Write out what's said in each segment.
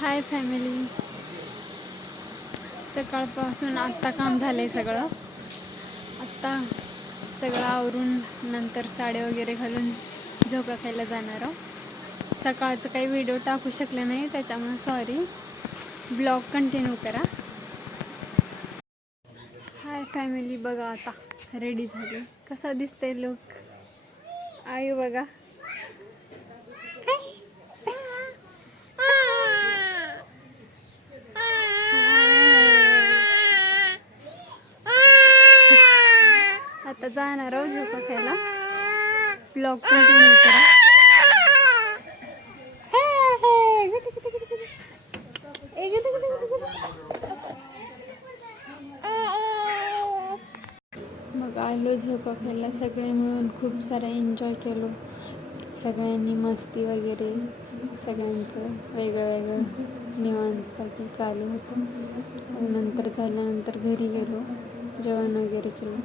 Hi family. सकाळपासून आत्ता काम झालंय सगळं. आत्ता सगळं आवरून नंतर साडी वगैरे घालून झोका खायला जाणार आहोत. सकाळचं काही व्हिडिओ टाकू शकले नाही त्याच्यामुळे सॉरी. ब्लॉग कंटिन्यू करा. हाय फॅमिली, बघा आता रेडी झाली. कसा दिसतंय लुक? आई बघा. आता जाणार आहोत झोपा खायला. ब्लॉग कंटिन्यू करा. मग आलो झोका खायला. सगळे मिळून खूप सारा एन्जॉय केलो. सगळ्यांनी मस्ती वगैरे, सगळ्यांचं वेगळं वेगळं निवांतपैकी चालू होतं. मग नंतर झाल्यानंतर घरी गेलो, जेवण वगैरे केलं.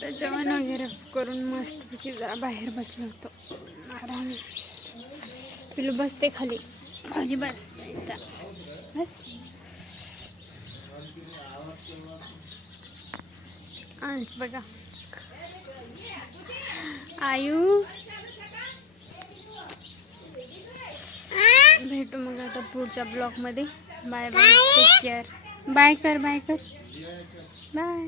तर जेवण वगैरे करून मस्तपैकी जरा बाहेर बसलो होतो आराम. पिलू बसते खाली खाली बस बस. अंश बघा. आयू भेटू मग आता पुढच्या ब्लॉग मध्ये. Bye bye, take care. Bye कर बाय कर बाय.